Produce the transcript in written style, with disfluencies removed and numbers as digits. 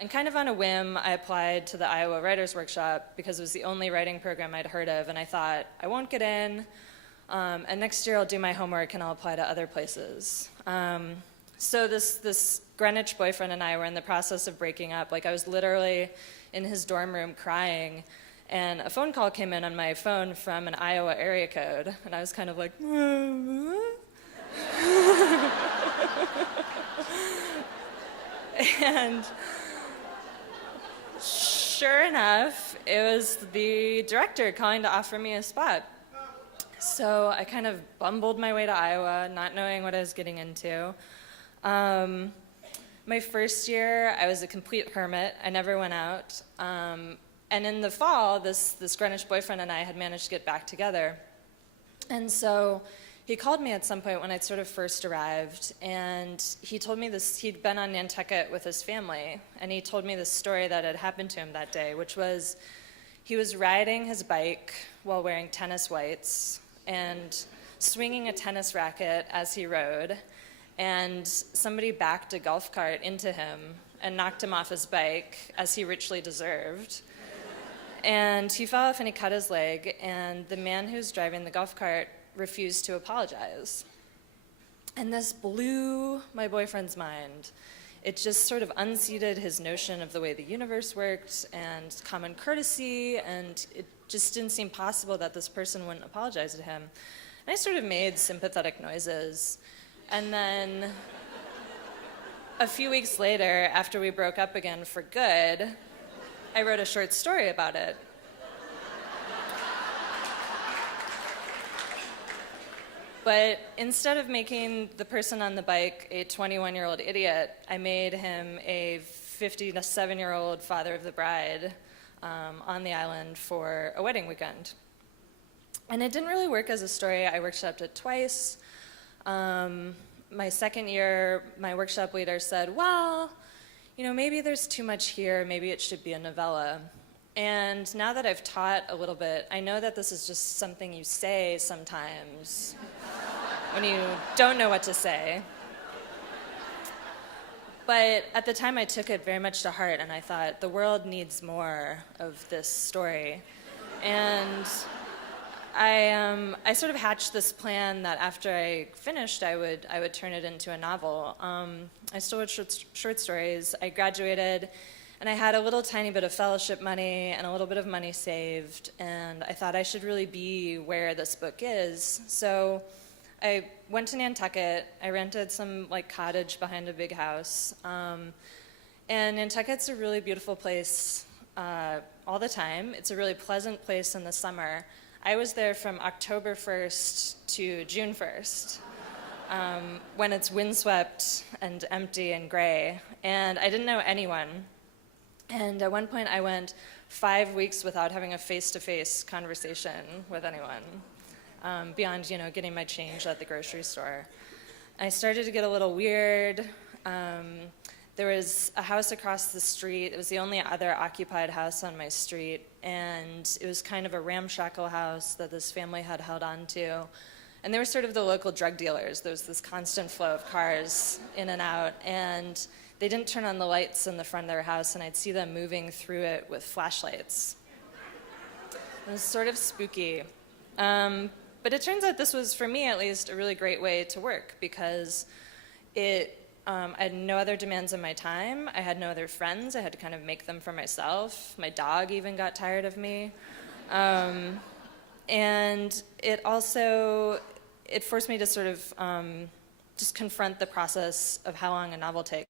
And kind of on a whim, I applied to the Iowa Writers Workshop because it was the only writing program I'd heard of, and I thought, I won't get in, and next year I'll do my homework and I'll apply to other places. So this Greenwich boyfriend and I were in the process of breaking up. Like, I was literally in his dorm room crying, and a phone call came in on my phone from an Iowa area code, and I was kind of like, and sure enough, it was the director calling to offer me a spot. So I kind of bumbled my way to Iowa, not knowing what I was getting into. My first year, I was a complete hermit. I never went out. And in the fall, this Greenwich boyfriend and I had managed to get back together. And so he called me at some point when I sort of first arrived, and he told me this. He'd been on Nantucket with his family, and he told me this story that had happened to him that day, which was he was riding his bike while wearing tennis whites and swinging a tennis racket as he rode, and somebody backed a golf cart into him and knocked him off his bike, as he richly deserved. And he fell off and he cut his leg, and the man who was driving the golf cart refused to apologize. And this blew my boyfriend's mind. It just sort of unseated his notion of the way the universe worked and common courtesy, and it just didn't seem possible that this person wouldn't apologize to him. And I sort of made sympathetic noises. And then a few weeks later, after we broke up again for good, I wrote a short story about it. But instead of making the person on the bike a 21-year-old idiot, I made him a 57-year-old father of the bride on the island for a wedding weekend. And it didn't really work as a story. I workshopped it twice. My second year, my workshop leader said, well, maybe there's too much here. Maybe it should be a novella. And now that I've taught a little bit, I know that this is just something you say sometimes when you don't know what to say. But at the time, I took it very much to heart, and I thought, the world needs more of this story. And I sort of hatched this plan that after I finished, I would turn it into a novel. I still wrote short stories. I graduated, and I had a little tiny bit of fellowship money and a little bit of money saved, and I thought I should really be where this book is. So I went to Nantucket. I rented some cottage behind a big house. And Nantucket's a really beautiful place all the time. It's a really pleasant place in the summer. I was there from October 1st to June 1st, when it's windswept and empty and gray. And I didn't know anyone. And at one point, I went 5 weeks without having a face-to-face conversation with anyone, beyond, getting my change at the grocery store. I started to get a little weird. There was a house across the street. It was the only other occupied house on my street, and it was kind of a ramshackle house that this family had held on to. And they were sort of the local drug dealers. There was this constant flow of cars in and out, and they didn't turn on the lights in the front of their house, and I'd see them moving through it with flashlights. It was sort of spooky. But it turns out this was, for me at least, a really great way to work, because I had no other demands on my time. I had no other friends. I had to kind of make them for myself. My dog even got tired of me. And it forced me to sort of just confront the process of how long a novel takes.